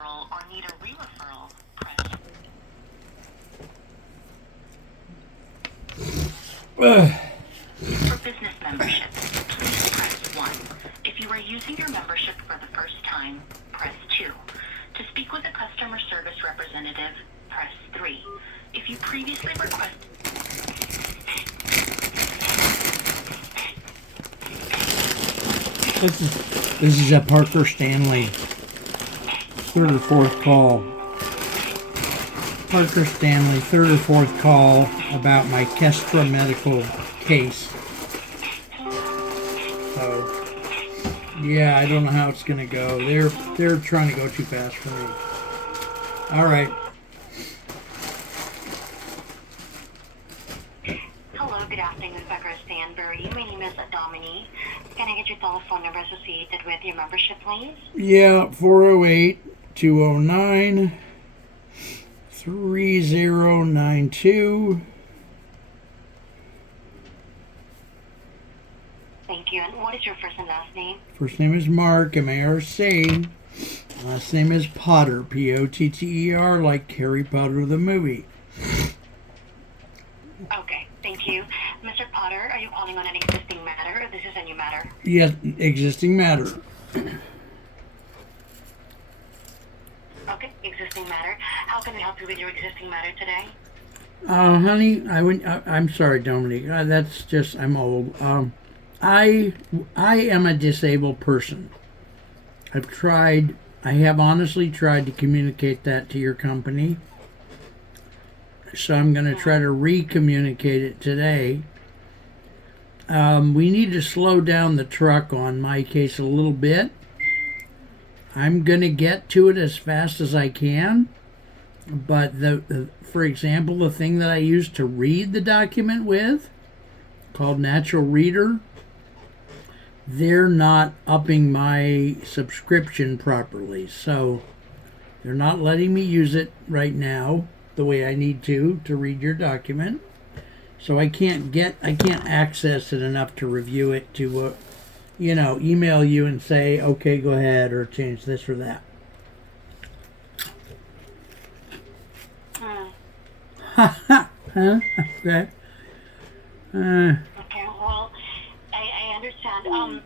or need a re-referral, press. For business membership, please press 1. If you are using your membership for the first time, press 2. To speak with a customer service representative, press 3. If you previously requested... This is a Parker Stanley third or fourth call. Parker Stanley, third or fourth call about my Kestra medical case. So, yeah, I don't know how it's gonna go. They're trying to go too fast for me. All right. Hello, good afternoon, Parker Stanbury. My name is Dominique. Can I get your telephone number associated with your membership, please? Yeah, 408-209-3092. Thank you. And what is your first and last name? First name is Mark, M-A-R-C. Last name is Potter, P-O-T-T-E-R, like Harry Potter the movie. Okay, thank you. Mr. Potter, are you calling on an existing matter or this is a new matter? Yes, existing matter. Okay, existing matter. How can we help you with your existing matter today? Honey, I'm sorry, Dominique. That's just, I'm old. I am a disabled person. I have honestly tried to communicate that to your company. So I'm going to try to re-communicate it today. We need to slow down the truck on my case a little bit. I'm going to get to it as fast as I can. But for example, the thing that I use to read the document with, called Natural Reader, they're not upping my subscription properly. So they're not letting me use it right now the way I need to read your document. So I can't access it enough to review it to, email you and say, okay, go ahead, or change this or that. Huh? Okay. Okay, well, I understand.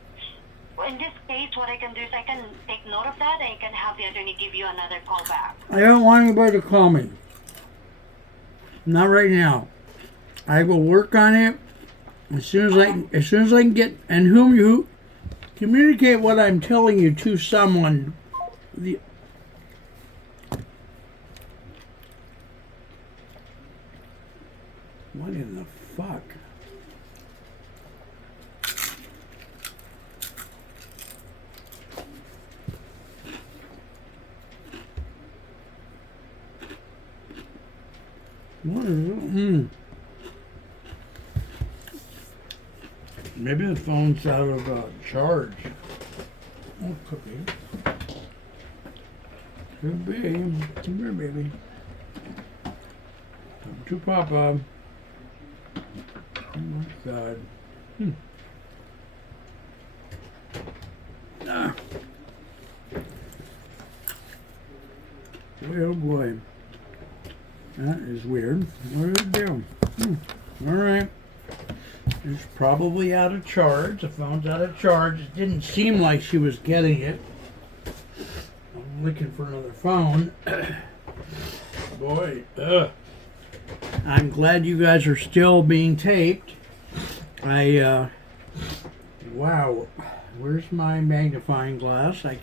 In this case, what I can do is I can take note of that and I can have the attorney give you another call back. I don't want anybody to call me. Not right now. I will work on it as soon as I can get, and who communicate what I'm telling you to someone. What in the fuck? What is it? Maybe the phone's out of charge. Oh, could be. Could be. Come here, baby. Come to Papa. Oh my God. Ah. Boy, oh boy. That is weird. What did it do? Alright. It's probably out of charge. The phone's out of charge. It didn't seem like she was getting it. I'm looking for another phone. Boy. I'm glad you guys are still being taped. Wow. Where's my magnifying glass? I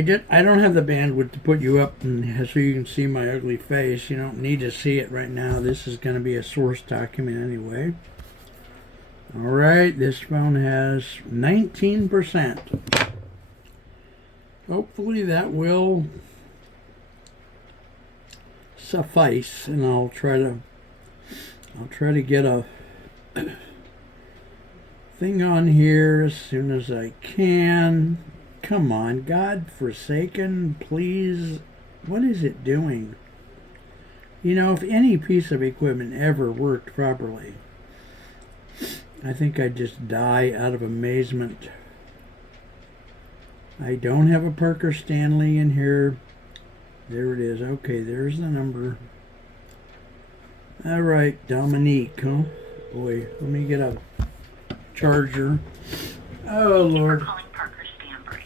don't have the bandwidth to put you up so you can see my ugly face. You don't need to see it right now. This is going to be a source document anyway. Alright, this phone has 19%. Hopefully that will suffice, and I'll try to get a thing on here as soon as I can. Come on, God forsaken, please. What is it doing? If any piece of equipment ever worked properly, I think I'd just die out of amazement. I don't have a Parker Stanley in here. There it is. Okay, there's the number. All right, Dominique, huh? Boy, let me get a charger. Oh, Thank you Lord. for calling Parker Stanbury.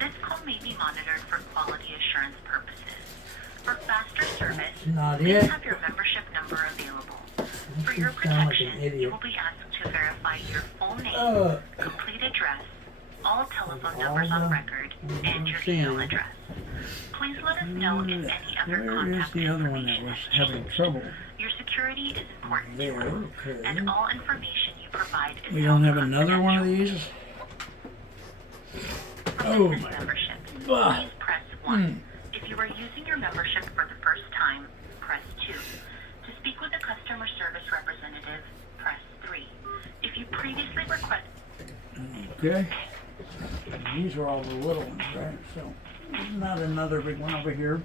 This call may be monitored for quality assurance purposes. For faster service, Not please it. have your membership number available. For You your sound like an protection, idiot. you will be asked to verify your full name, complete address, all telephone numbers on record, and your email address. Please let us know if any other Where is contact the other one that information was has having changed. trouble? Your security is important There, to us, okay. and all information you provide is We don't held have another one of confidential. these? For Oh business my memberships, God. please press 1. If you are using your membership for the first time, press 2. To speak with a customer service representative, press 3. If you previously requested... Okay. These are all the little ones, right? So, there's not another big one over here.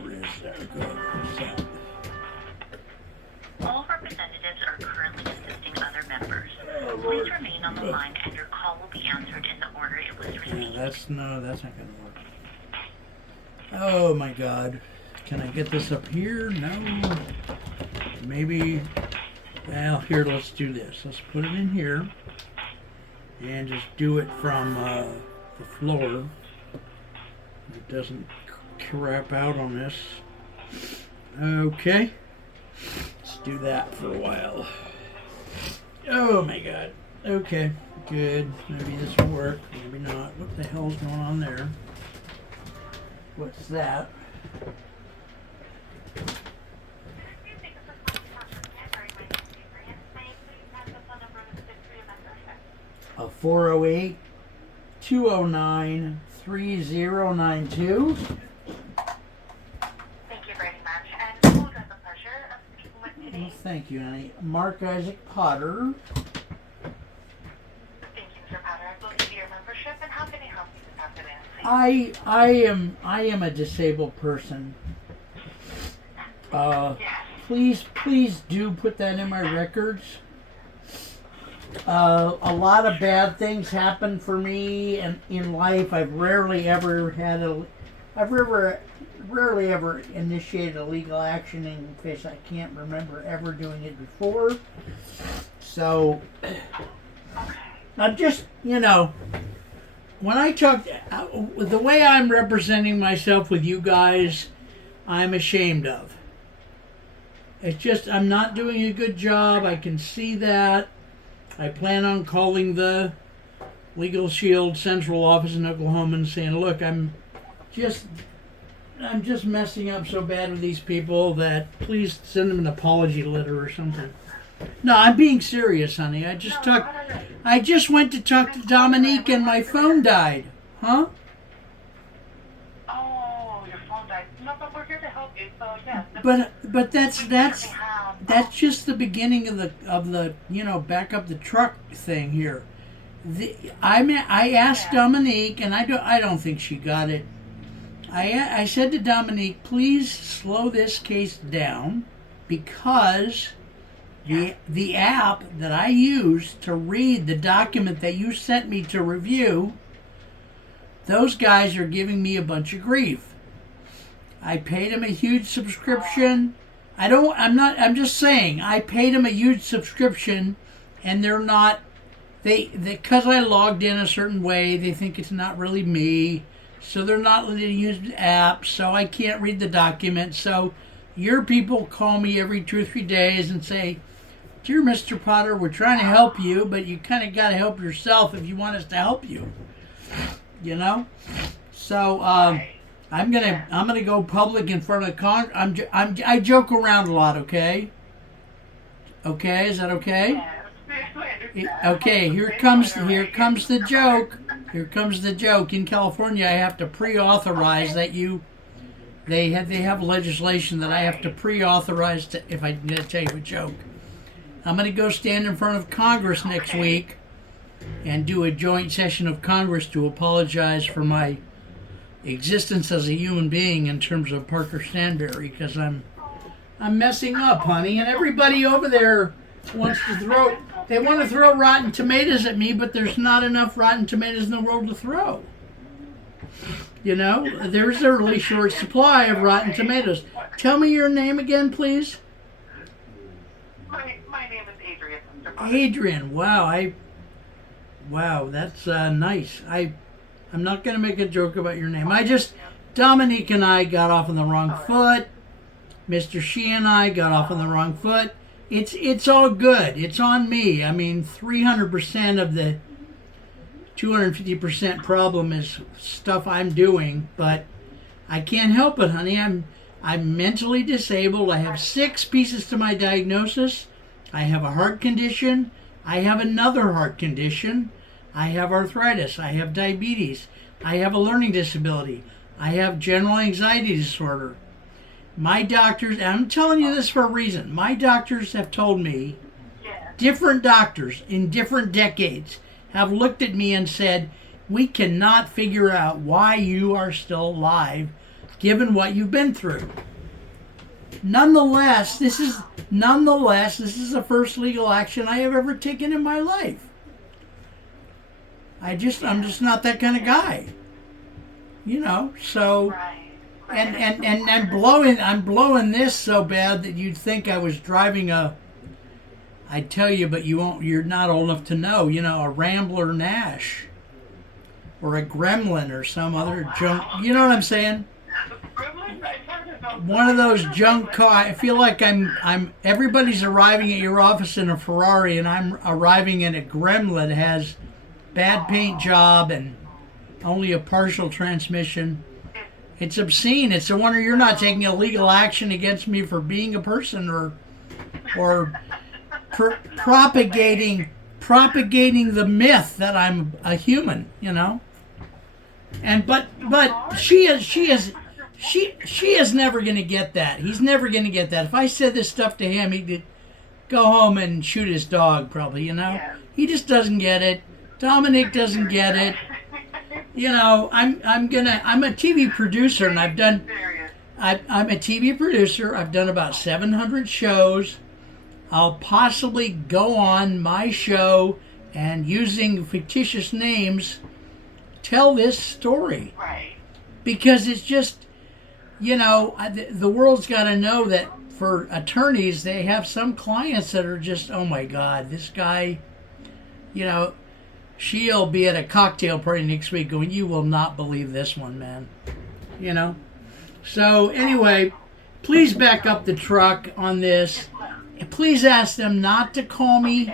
Where is that? Good. What's that? All representatives are currently assisting other members. Oh, Please Lord. remain on the line and your call will be answered in the order it was Yeah, received. that's not gonna work. Oh my God. Can I get this up here? No. Maybe. Well, here, let's do this. Let's put it in here. And just do it from the floor. It doesn't crap out on this. Okay. Let's do that for a while. Oh my God. Okay. Good. Maybe this will work. Maybe not. What the hell's going on there? What's that? A 408 209 3092. Thank you very much. And who has the pleasure of speaking with Well, today? thank you, honey. Mark Isaac Potter. Thank you, Mr. Potter. I believe your membership, and how can I help you this afternoon, please? I am a disabled person. Yes. Please do put that in my records. A lot of bad things happen for me and in life. I've rarely ever initiated a legal action. In case I can't remember ever doing it before. So I'm just, when I talk, the way I'm representing myself with you guys, I'm ashamed of. It's just, I'm not doing a good job. I can see that. I plan on calling the Legal Shield Central Office in Oklahoma and saying, look, I'm just messing up so bad with these people that please send them an apology letter or something. No, I'm being serious, honey. I just went to talk to Dominique and my phone died. Huh? Oh, your phone died. No, but we're here to help you, so yes. But that's just the beginning of the back up the truck thing here. I asked Dominique, and I don't think she got it. I said to Dominique, please slow this case down, because the app that I use to read the document that you sent me to review, those guys are giving me a bunch of grief. I paid them a huge subscription. I'm just saying, I paid them a huge subscription, and they're not, because I logged in a certain way, they think it's not really me, so they're not letting me use the app, so I can't read the document. So your people call me every 2 or 3 days and say, dear Mr. Potter, we're trying to help you, but you kind of got to help yourself if you want us to help you. So I'm gonna go public in front of Congress. I joke around a lot, okay? Okay, is that okay? Okay, here comes the joke. Here comes the joke. In California, I have to pre-authorize that they have legislation that I have to pre-authorize if I'm gonna tell you a joke. I'm gonna go stand in front of Congress next week and do a joint session of Congress to apologize for my existence as a human being in terms of Parker Stanbury, because I'm messing up, honey, and everybody over there wants to throw. They want to throw Rotten Tomatoes at me, but there's not enough Rotten Tomatoes in the world to throw. You know, there's a really short supply of Rotten Tomatoes. Tell me your name again, please. My name is Adrian. Adrian. Wow, that's nice. I'm not going to make a joke about your name. Dominique and I got off on the wrong foot. Mr. She and I got off on the wrong foot. It's all good. It's on me. I mean, 300% of the 250% problem is stuff I'm doing, but I can't help it, honey. I'm mentally disabled. I have 6 pieces to my diagnosis. I have a heart condition. I have another heart condition. I have arthritis. I have diabetes. I have a learning disability. I have general anxiety disorder. My doctors, and I'm telling you this for a reason, my doctors have told me, different doctors in different decades have looked at me and said, we cannot figure out why you are still alive given what you've been through. Nonetheless, this is the first legal action I have ever taken in my life. I'm just not that kind of guy. You know, so and I'm blowing this so bad that you'd think I was driving I'd tell you, but you're not old enough to know, you know, a Rambler Nash or a Gremlin or some other junk, you know what I'm saying? One of those junk cars. I feel like everybody's arriving at your office in a Ferrari and I'm arriving in a Gremlin that has bad paint job and only a partial transmission. It's obscene. It's a wonder you're not taking illegal action against me for being a person or propagating the myth that I'm a human, you know. And but she is never going to get that. He's never going to get that. If I said this stuff to him, he'd go home and shoot his dog, probably, you know. He just doesn't get it. Dominic doesn't get it. You know, I'm a TV producer, and I'm a TV producer. I've done about 700 shows. I'll possibly go on my show and using fictitious names tell this story. Right. Because it's just, you know, the world's got to know that for attorneys, they have some clients that are just, oh my God, this guy, you know, she'll be at a cocktail party next week going, you will not believe this one, man. You know? So anyway, please back up the truck on this. Please ask them not to call me,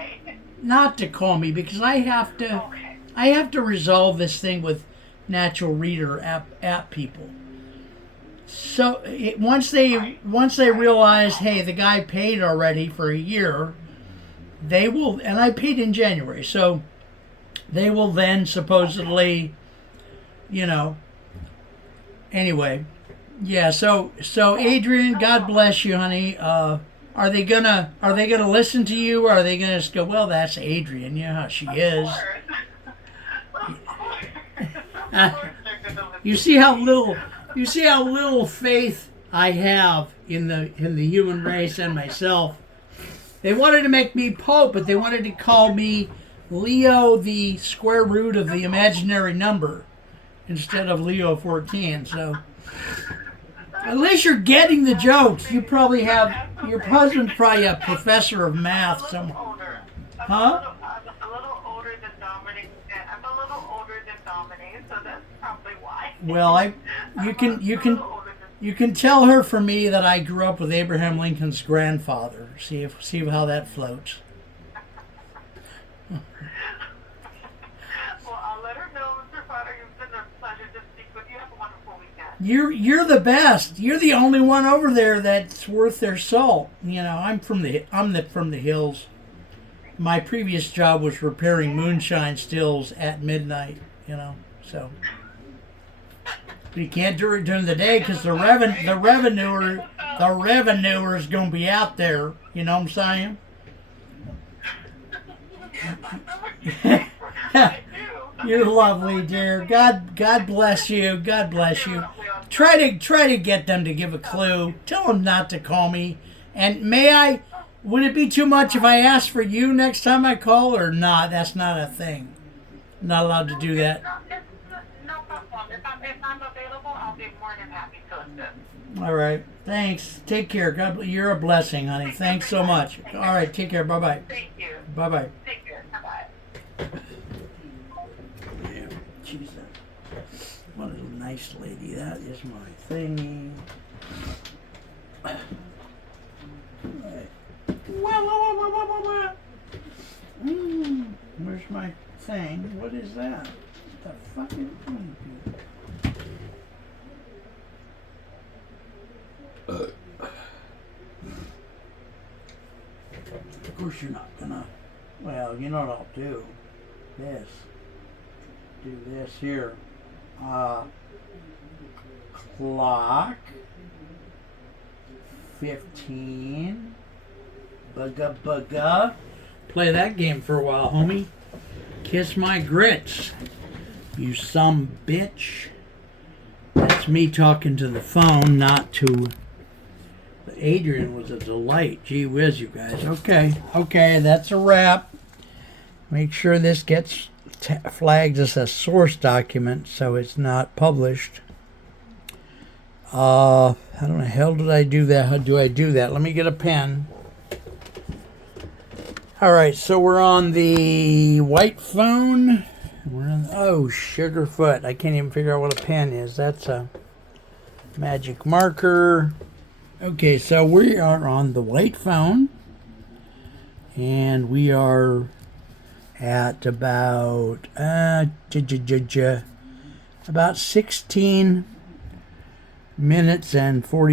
because I have to resolve this thing with Natural Reader app people. So once they realize, hey, the guy paid already for a year, they will, and I paid in January, so they will then supposedly, you know. Anyway, yeah. So Adrian, God bless you, honey. Are they gonna listen to you, or are they gonna just go, well, that's Adrian, you know how she is. You see how little faith I have in the human race and myself. They wanted to make me Pope, but they wanted to call me Leo, the square root of the imaginary number, instead of Leo 14. So at least you're getting the jokes. You probably have, your husband's probably a professor of math somewhere. Huh? I'm a little older than Dominic. I'm a little older than Dominic, so that's probably why. Well, you can tell her for me that I grew up with Abraham Lincoln's grandfather. See how that floats. Well, I'll let her know, Mr. Potter. It's been a pleasure to speak with you. Have a wonderful weekend. You're the best. You're the only one over there that's worth their salt. You know, I'm from the hills. My previous job was repairing moonshine stills at midnight. You know, so you can't do it during the day because the revenuer is going to be out there. You know what I'm saying? You're lovely, dear. God bless you. God bless you. Try to get them to give a clue. Tell them not to call me. And may Would it be too much if I ask for you next time I call, or not? That's not a thing. Not allowed to do that. No problem. If I'm available, I'll be more than happy to assist. All right. Thanks. Take care. God, you're a blessing, honey. Thanks so much. All right. Take care. Bye bye. Thank you. Bye bye. Take care. Bye-bye. Yeah, she's what a nice lady. That is my thingy. Where's my thing? What is that? The fucking thing. Of course you're not gonna. Well, you know what I'll do. This. Do this here. Clock. 15. Bugga bugga. Play that game for a while, homie. Kiss my grits. You some bitch. That's me talking to the phone, not to. Adrian was a delight. Gee whiz, you guys. Okay, that's a wrap. Make sure this gets flagged as a source document so it's not published. How the hell did I do that? How do I do that? Let me get a pen. All right, so we're on the white phone. We're on, oh, Sugarfoot. I can't even figure out what a pen is. That's a magic marker. Okay, so we are on the white phone. And we are at about 16 minutes and 40